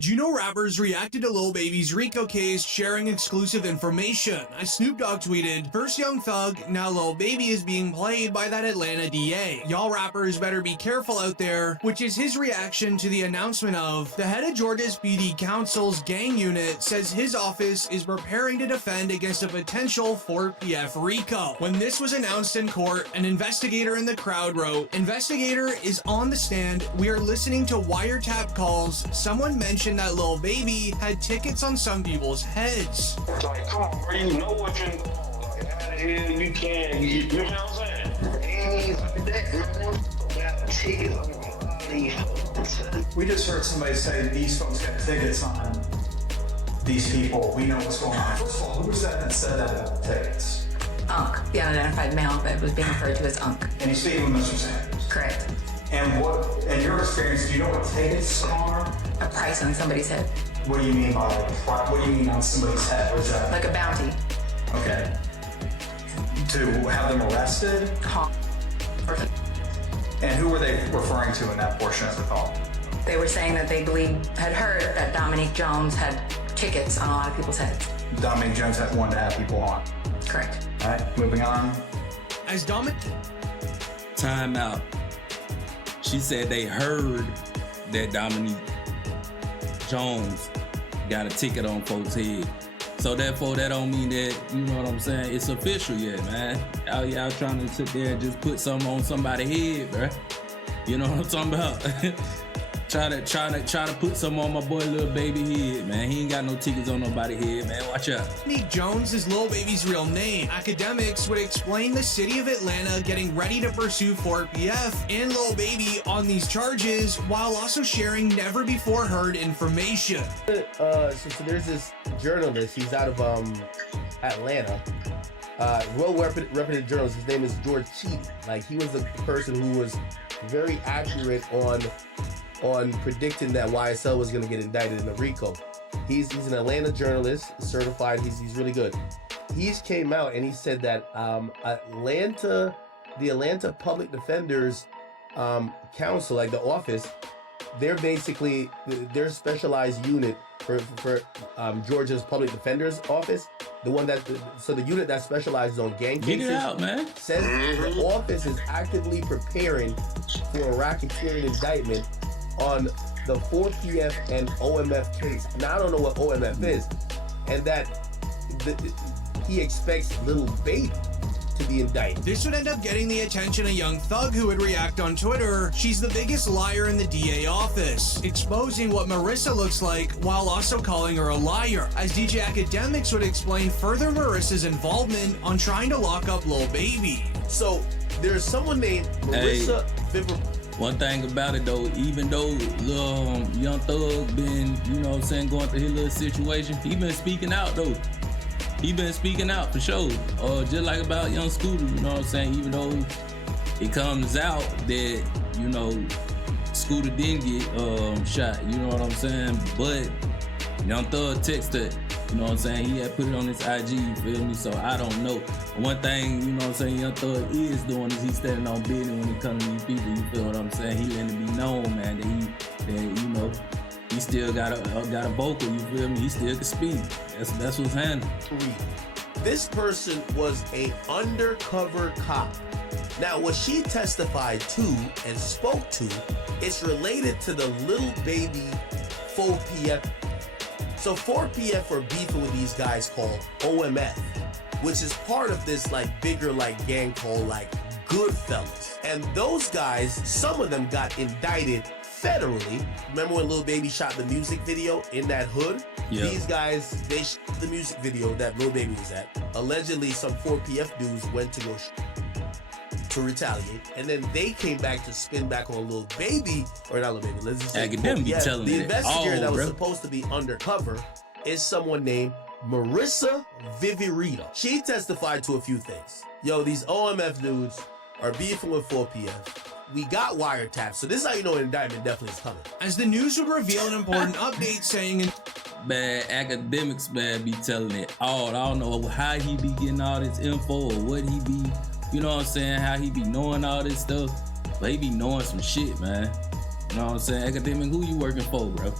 Do you know rappers reacted to Lil Baby's RICO case, sharing exclusive information? As Snoop Dogg tweeted, "First Young Thug, now Lil Baby is being played by that Atlanta DA. Y'all rappers better be careful out there," which is his reaction to the announcement of the head of Georgia's PD Council's gang unit says his office is preparing to defend against a potential 4PF RICO. When this was announced in court, an investigator in the crowd wrote, "Investigator is on the stand. We are listening to wiretap calls. Someone mentioned that Lil Baby had tickets on some people's heads." Like, come on, bro, you know what you're doing. Out of here, you can't, you know what I'm saying? Ain't like that, man. Got tickets on the. We just heard somebody say these folks got tickets on these people. We know what's going on. First of all, who was that said that about the tickets? Unc, the unidentified male that was being referred to as Unc. And he's speaking with Mr. Sanders. Correct. And what, in your experience, do you know what tickets are? A price on somebody's head. What do you mean by what do you mean on somebody's head? What is that? Like a bounty. Okay. To have them arrested? Perfect. And who were they referring to in that portion of the call? They were saying that they had heard that Dominique Jones had tickets on a lot of people's heads. Dominique Jones had wanted to have people on. Correct. All right, moving on. As Dominic... Time out. She said they heard that Dominique Jones got a ticket on folks' head. So therefore, that don't mean that, you know what I'm saying, it's official yet, man. Y'all trying to sit there and just put something on somebody's head, bruh. You know what I'm talking about? Try to put something on my boy Lil Baby head, man. He ain't got no tickets on nobody's head, man. Watch out. Dominique Jones is Lil Baby's real name. Academics would explain the city of Atlanta getting ready to pursue 4PF and Lil Baby on these charges while also sharing never before heard information. So there's this journalist. He's out of Atlanta. Well-reputed journalist. His name is George Cheaty. Like, he was the person who was very accurate on predicting that YSL was going to get indicted in the RICO. He's an Atlanta journalist, certified. He's really good. He's came out and he said that the Atlanta Public Defenders Council, like the office, they're basically their specialized unit for Georgia's Public Defender's Office. The unit that specializes on gang cases. Get it out, man. Says the office is actively preparing for a racketeering indictment on the 4PF and OMF case. Now, I don't know what OMF is, and that he expects Lil Baby to be indicted. This would end up getting the attention of Young Thug, who would react on Twitter, "She's the biggest liar in the DA office," exposing what Marissa looks like while also calling her a liar. As DJ Academics would explain further Marissa's involvement on trying to lock up Lil Baby. So there's someone named Marissa One thing about it though, even though Young Thug been, you know what I'm saying, going through his little situation, he been speaking out though. He been speaking out for sure. Just like about Young Scooter, you know what I'm saying? Even though it comes out that, you know, Scooter didn't get shot, you know what I'm saying? But Young Thug texted, you know what I'm saying? He had put it on his IG, you feel me? So I don't know. One thing, you know what I'm saying, Young Thug is doing is he's standing on business when it comes to these people, you feel what I'm saying? He letting it be known, man, that you know, he still got a vocal, you feel me? He still can speak. That's what's happening. This person was a undercover cop. Now, what she testified to and spoke to, it's related to the Lil Baby 4PF. So 4PF are beefing with these guys called OMF, which is part of this like bigger like gang called like Goodfellas. And those guys, some of them got indicted federally. Remember when Lil Baby shot the music video in that hood? Yeah. These guys, they shot the music video that Lil Baby was at. Allegedly, some 4PF dudes went to go to retaliate, and then they came back to spin back on Lil Baby, or not Lil Baby, let's just say Academic be telling the it. investigator that was bro. supposed to be undercover is someone named Marissa Viverito. She testified to a few things. Yo, these OMF dudes are beefing with 4PF. We got wiretaps, so this is how you know an indictment definitely is coming. As the news would reveal an important update saying... Man, Academics, man, be telling it all. I don't know how he be getting all this info or what he be, you know what I'm saying, how he be knowing all this stuff, but he be knowing some shit, man. You know what I'm saying? Academic, who you working for, bro?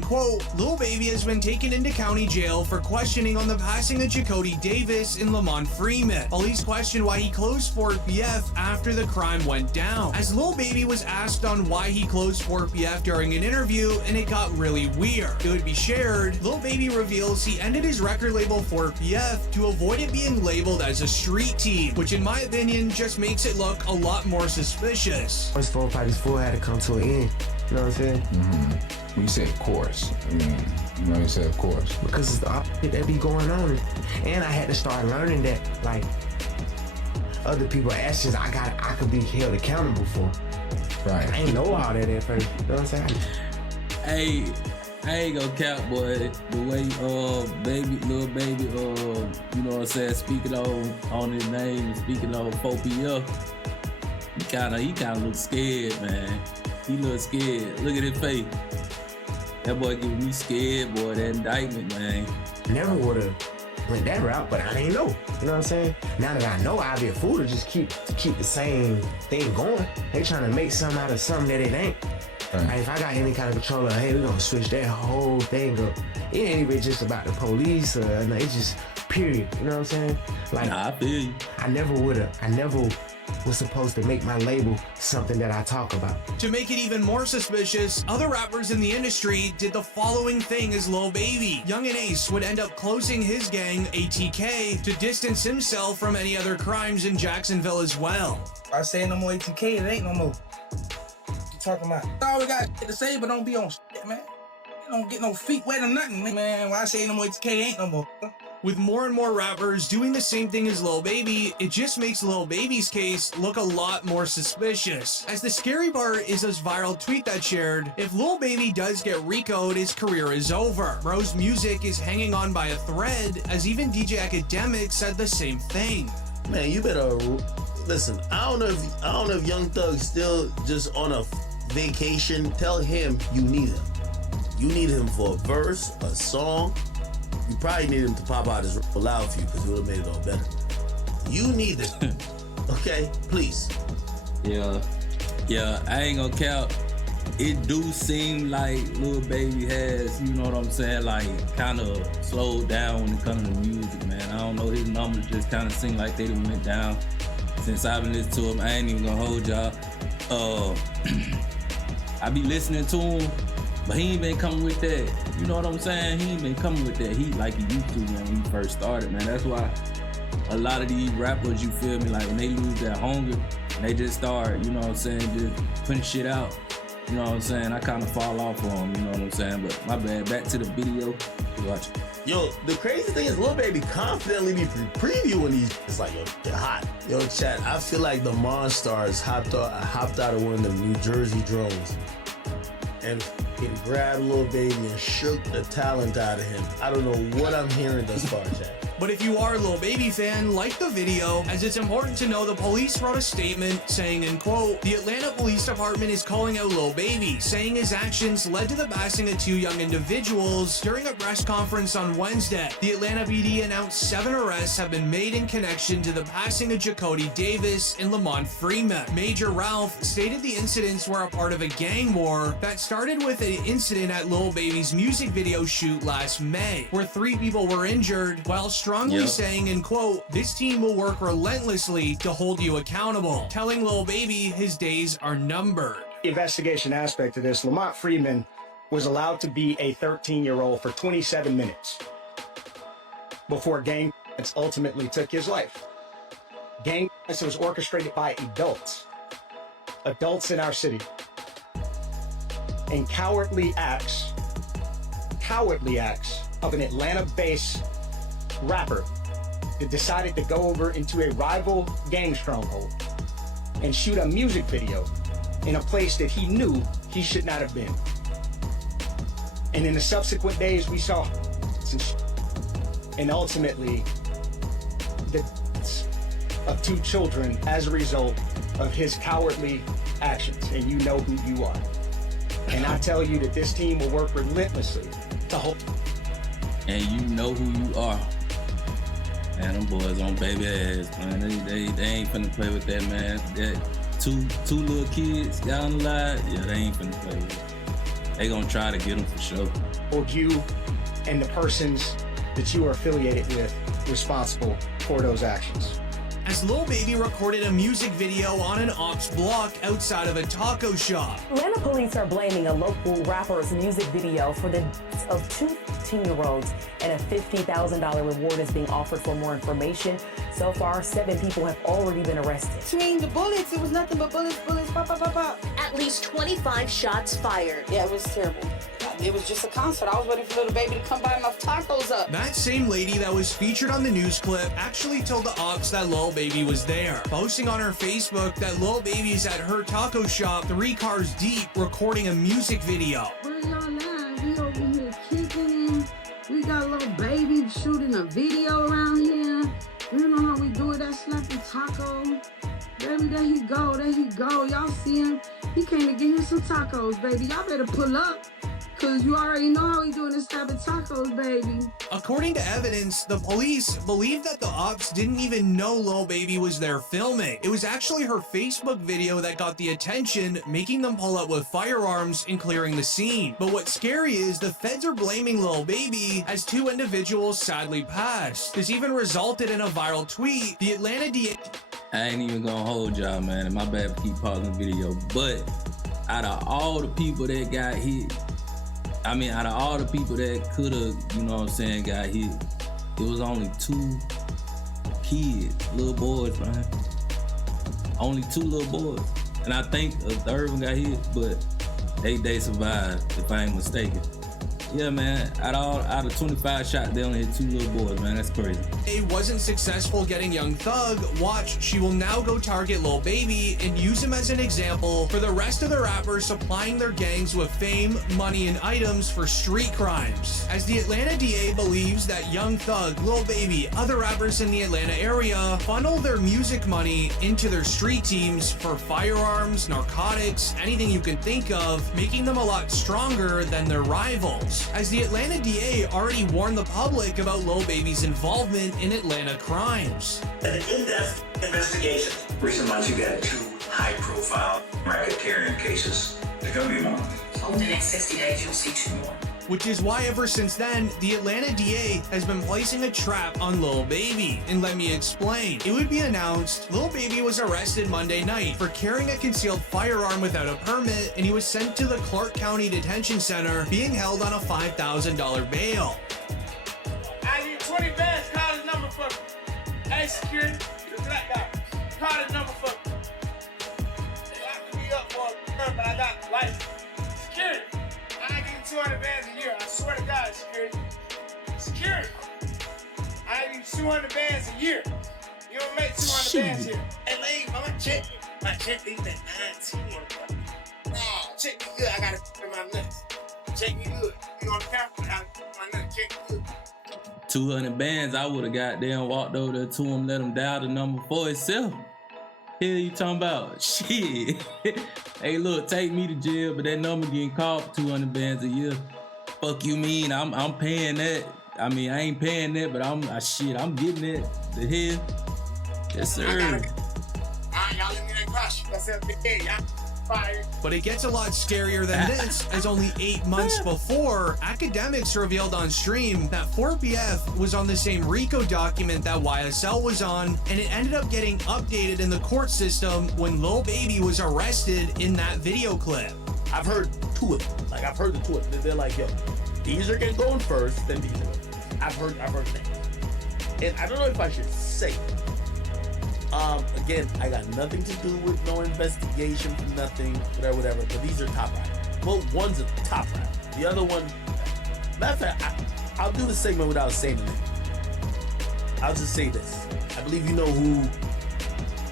Quote, Lil Baby has been taken into county jail for questioning on the passing of Jacody Davis and Lamont Freeman. Police questioned why he closed Fort PF after the crime went down. As Lil Baby was asked on why he closed Fort PF during an interview, and it got really weird. It would be shared, Lil Baby reveals he ended his record label Fort PF to avoid it being labeled as a street team, which in my opinion just makes it look a lot more suspicious. Once 4 Parties 4 had to come to an end, you know what I'm saying? When you say of course, I mean, you know, you say of course. Because it's the opposite that be going on. And I had to start learning that, like, other people's actions I could be held accountable for. Right. I ain't know all that at first, you know what I'm saying? Hey, I ain't gonna cap, boy. The way Lil Baby, you know what I'm saying, speaking on his name and speaking on 4PF, he kinda look scared, man. He look scared. Look at his face. That boy giving me scared, boy. That indictment, man. Never would've went that route, but I didn't know. You know what I'm saying? Now that I know, I'd be a fool to just keep the same thing going. They trying to make something out of something that it ain't. Right. Like, if I got any kind of control of, hey, we're gonna switch that whole thing up. It ain't even just about the police, no, it's just period. You know what I'm saying? Like, Nah, I feel you. I never was supposed to make my label something that I talk about. To make it even more suspicious, other rappers in the industry did the following thing as Lil Baby. Young and Ace would end up closing his gang, ATK, to distance himself from any other crimes in Jacksonville as well. I say no more ATK, it ain't no more. What you talking about? All we got to say, but don't be on shit, man. You don't get no feet wet or nothing, man. When I say no more ATK, ain't no more. With more and more rappers doing the same thing as Lil Baby, it just makes Lil Baby's case look a lot more suspicious. As the scary part is this viral tweet that shared, if Lil Baby does get RICO'd, his career is over. Bro's music is hanging on by a thread, as even DJ Academic said the same thing. Man, you better listen. I don't know if Young Thug's still just on a vacation. Tell him you need him. You need him for a verse, a song. You probably need him to pop out his loud for you because it would have made it all better. You need it. Okay, please. Yeah, I ain't gonna count. It do seem like Lil Baby has, you know what I'm saying, like kind of slowed down when it comes to music, man. I don't know, his numbers just kind of seem like they done went down since I've been listening to him. I ain't even gonna hold y'all. I be listening to him, but he ain't been coming with that. You know what I'm saying? He ain't been coming with that heat like he used to, man, when he first started, man. That's why a lot of these rappers, you feel me, like when they lose that hunger, they just start, you know what I'm saying, just putting shit out. You know what I'm saying? I kind of fall off on them, you know what I'm saying? But my bad, back to the video. Watch it. Yo, the crazy thing is Lil Baby confidently be previewing these. It's like, yo, they're hot. Yo, chat, I feel like the Monstars hopped out of one of them New Jersey drones and grabbed Lil Baby and shook the talent out of him. I don't know what I'm hearing thus far, chat. But if you are a Lil Baby fan, like the video, as it's important to know the police wrote a statement saying, in quote, the Atlanta Police Department is calling out Lil Baby, saying his actions led to the passing of 2 young individuals during a press conference on Wednesday. The Atlanta PD announced 7 arrests have been made in connection to the passing of Jacody Davis and Lamont Freeman. Major Ralph stated the incidents were a part of a gang war that started with an incident at Lil Baby's music video shoot last May, where 3 people were injured, while strongly saying, in quote, this team will work relentlessly to hold you accountable, telling Lil Baby his days are numbered. The investigation aspect of this, Lamont Freeman was allowed to be a 13-year-old for 27 minutes before gang violence ultimately took his life. Gang violence was orchestrated by adults in our city, and cowardly acts of an Atlanta-based rapper that decided to go over into a rival gang stronghold and shoot a music video in a place that he knew he should not have been. And in the subsequent days, we saw and ultimately the deaths of 2 children as a result of his cowardly actions. And you know who you are. And I tell you that this team will work relentlessly to hold. And you know who you are. Man, them boys on baby ass, man. They ain't finna play with that, man. That two little kids down the line, yeah, they ain't finna play with it. they gonna try to get him for sure. Hold you and the persons that you are affiliated with responsible for those actions. As Lil Baby recorded a music video on an ops block outside of a taco shop. Atlanta police are blaming a local rapper's music video for the deaths of 2 15-year-olds, and a $50,000 reward is being offered for more information. So far, 7 people have already been arrested. Between the bullets, it was nothing but bullets, pop, pop, pop, pop. At least 25 shots fired. Yeah, it was terrible. It was just a concert. I was waiting for Little Baby to come buy enough tacos up. That same lady that was featured on the news clip actually told the ops that Lil Baby was there, posting on her Facebook that Lil Baby's at her taco shop 3 cars deep recording a music video. Where y'all at? We over here kicking it. We got Lil Baby shooting a video around here. You know how we do it, that slapping taco. Baby, there he go, there he go. Y'all see him? He came to get him some tacos, baby. Y'all better pull up. Cause you already know how he doing this type of tacos, baby. According to evidence, the police believe that the ops didn't even know Lil Baby was there filming. It was actually her Facebook video that got the attention, making them pull up with firearms and clearing the scene. But what's scary is the feds are blaming Lil Baby as 2 individuals sadly passed. This even resulted in a viral tweet. The Atlanta DA... I ain't even gonna hold y'all, man, and my bad for keep pausing the video, but out of all the people that got hit, out of all the people that could have, you know what I'm saying, got hit, it was only 2 kids, little boys, man. Only 2 little boys. And I think a third one got hit, but they survived, if I ain't mistaken. Yeah, man, out of 25 shots, they only hit 2 little boys, man. That's crazy. It wasn't successful getting Young Thug. Watch, she will now go target Lil Baby and use him as an example for the rest of the rappers supplying their gangs with fame, money, and items for street crimes. As the Atlanta DA believes that Young Thug, Lil Baby, other rappers in the Atlanta area funnel their music money into their street teams for firearms, narcotics, anything you can think of, making them a lot stronger than their rivals. As the Atlanta DA already warned the public about Lil Baby's involvement in Atlanta crimes. An in-depth investigation. Recent months, you've got 2 high-profile racketeering cases. There's going to be more. Over the next 60 days, you'll see 2 more. Which is why ever since then, the Atlanta DA has been placing a trap on Lil Baby. And let me explain. It would be announced Lil Baby was arrested Monday night for carrying a concealed firearm without a permit, and he was sent to the Clark County Detention Center, being held on a $5,000 bail. I need 20 bands. Call his number for me. Hey, security, look at that guy. Call his number for me. They locked me up for a term, but I got life. Security. I ain't getting 200 bands a year. I swear to God, security. Security. I ain't getting 200 bands a year. You don't make 200 bands here. Hey, lady, mama, check me. My check is at 19. Nah, check me good. I gotta in my nuts. Check me good. You on the camera? I gotta my nuts. Check me good. 200 bands, I would have goddamn walked over there to him, let him dial the number for himself. Hell you talking about? Shit. Hey, look, take me to jail, but that number getting called for 200 bands a year. Fuck you mean? I'm paying that. I mean, I ain't paying that, but I'm getting that. The hell? Yes, sir. Y'all let me that crush. That's it. Y'all fired. But it gets a lot scarier than this, as only 8 months before, Academics revealed on stream that 4PF was on the same RICO document that YSL was on, and it ended up getting updated in the court system when Lil Baby was arrested in that video clip. I've heard 2 of them. Like, I've heard the 2 of them. They're like, yo, these are going first, then these are. I've heard things. And I don't know if I should say it. Again, I got nothing to do with no investigation, nothing, whatever, but these are top rappers. Well, one's a top rapper. The other one, matter of fact, I'll do the segment without saying the name. I'll just say this. I believe you know who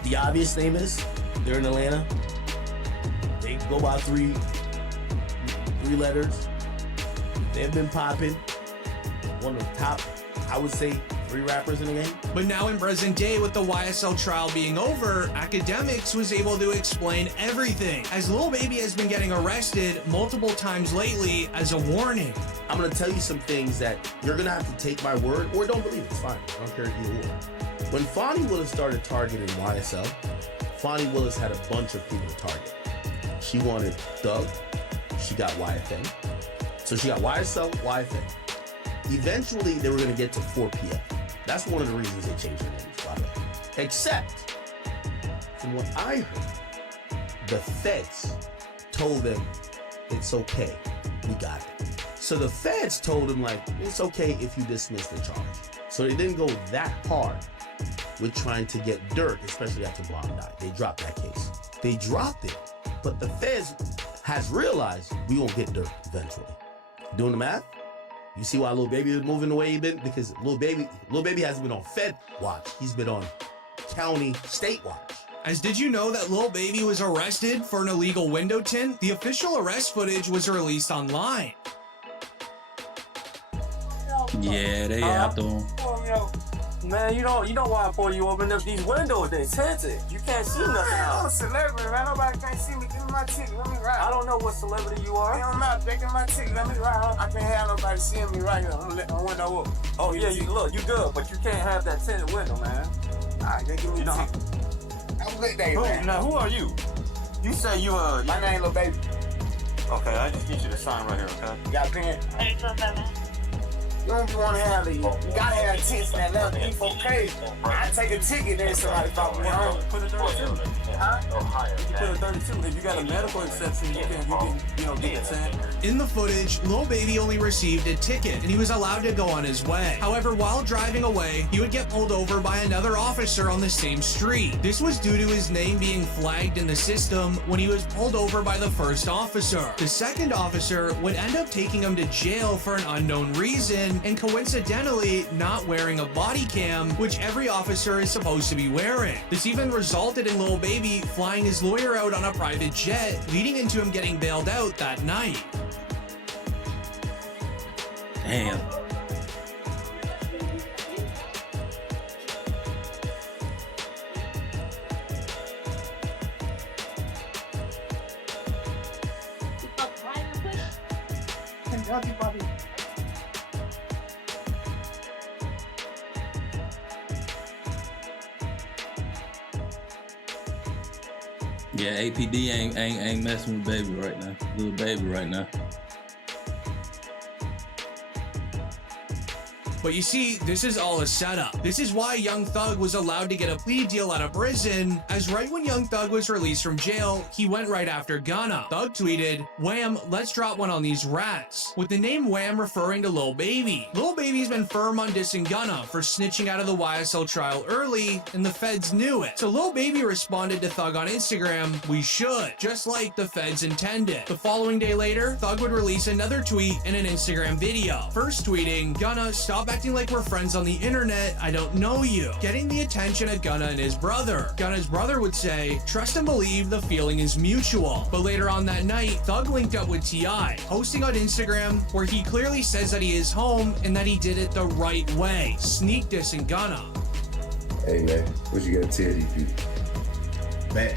the obvious name is. They're in Atlanta. They go by three letters. They've been popping. One of the top, I would say, 3 rappers in the game. But now in present day, with the YSL trial being over, Academics was able to explain everything, as Lil Baby has been getting arrested multiple times lately as a warning. I'm gonna tell you some things that you're gonna have to take my word or don't believe. It's fine. I don't care either or. When Fonnie Willis started targeting YSL, Fonnie Willis had a bunch of people to target. She wanted Thug. she got YFN. So she got YSL, YFN. Eventually, they were going to get to 4 p.m. That's one of the reasons they changed their names, by the way. Except, from what I heard, the feds told them, it's okay, we got it. So the feds told him, like, it's okay if you dismiss the charge. So they didn't go that hard with trying to get dirt, especially after Blonde died. They dropped that case. They dropped it, but the feds has realized we won't get dirt eventually. Doing the math? You see why Lil Baby is moving the way he been? Because Lil Baby hasn't been on Fed watch. He's been on county, state watch. As did you know that Lil Baby was arrested for an illegal window tint? The official arrest footage was released online. Yeah, they after him. Man, you know why before you open up these windows, they tinted. You can't see nothing out. I'm a celebrity, man. Nobody can't see me. Give me my ticket. Let me ride. I don't know what celebrity you are. It don't matter. They give me my ticket. Let me ride. I can't have nobody seeing me right here. I'm gonna let my window up. Oh yeah, you good, but you can't have that tinted window, man. Alright, they give me the ticket. Have a good day, man. Now, who are you? You say you My name Lil Baby. Okay, I just need you to sign right here, okay? You got a pen? You don't want to have these. You gotta have tints in that leather. E4K. I take a ticket, then somebody follow me home. Put a 32. Huh? You put a 32. If you got a medical exception, you can get a 10. In the footage, Lil Baby only received a ticket and he was allowed to go on his way. However, while driving away, he would get pulled over by another officer on the same street. This was due to his name being flagged in the system when he was pulled over by the first officer. The second officer would end up taking him to jail for an unknown reason and coincidentally not wearing a body cam, which every officer is supposed to be wearing. This even resulted in Lil Baby flying his lawyer out on a private jet, leading into him getting bailed out that night. Damn. Yeah, APD ain't messing with Baby right now. Little Baby right now. But you see, this is all a setup. This is why Young Thug was allowed to get a plea deal out of prison, as right when Young Thug was released from jail, he went right after Gunna. Thug tweeted, "Wham, let's drop one on these rats," with the name Wham referring to Lil Baby. Lil Baby's been firm on dissing Gunna for snitching out of the YSL trial early, and the feds knew it. So Lil Baby responded to Thug on Instagram, "We should," just like the feds intended. The following day later, Thug would release another tweet and an Instagram video. First tweeting, "Gunna, stop acting like we're friends on the internet, I don't know you," getting the attention of Gunna and his brother. Gunna's brother would say, "Trust and believe the feeling is mutual." But later on that night, Thug linked up with T.I., posting on Instagram where he clearly says that he is home and that he did it the right way, sneak dissing Gunna. Hey man, what you gotta tell these people? Man.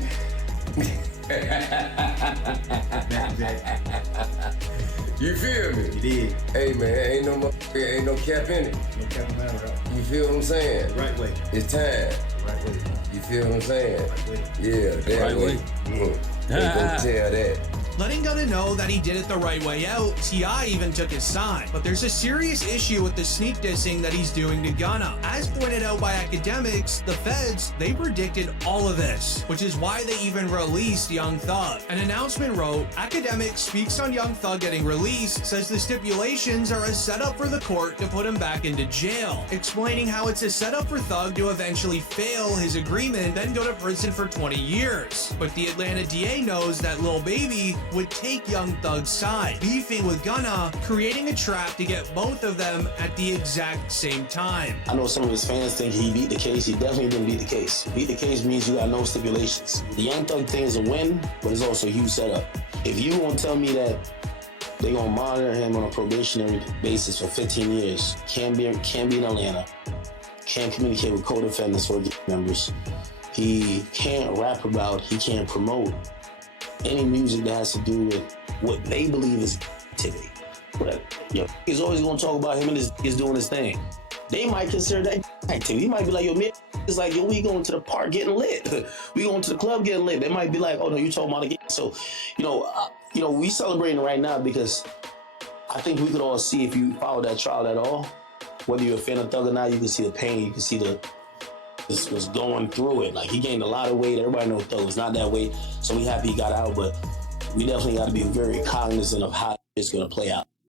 You feel me? You did. Hey man, ain't no cap in it. No cap in that. You feel what I'm saying? Right way. It's time. Right way. You feel what I'm saying? Right way. Yeah, that Right way. They gonna tell that. Letting Gunna know that he did it the right way out, T.I. even took his side. But there's a serious issue with the sneak dissing that he's doing to Gunna. As pointed out by academics, the feds, they predicted all of this, which is why they even released Young Thug. An announcement wrote, "Academics speaks on Young Thug getting released, says the stipulations are a setup for the court to put him back into jail," explaining how it's a setup for Thug to eventually fail his agreement, then go to prison for 20 years. But the Atlanta DA knows that Lil Baby would take Young Thug's side, beefing with Gunna, creating a trap to get both of them at the exact same time. I know some of his fans think he beat the case. He definitely didn't beat the case. Beat the case means you got no stipulations. The Young Thug thing is a win, but it's also a huge setup. If you won't tell me that they're gonna monitor him on a probationary basis for 15 years, can't be in Atlanta, can't communicate with co-defendants or members, he can't rap about, he can't promote any music that has to do with what they believe is activity. But he's always gonna talk about him and is doing his thing. they might consider that activity. He might be like, yo, man, it's like, yo, we going to the park getting lit. We going to the club getting lit. They might be like, oh no, you talking about again. So, we celebrating right now because I think we could all see, if you follow that trial at all, whether you're a fan of Thug or not, you can see the pain, you can see this was going through it. Like, he gained a lot of weight. Everybody knows Thug was not that weight, so we happy he got out, but we definitely got to be very cognizant of how it's going to play out.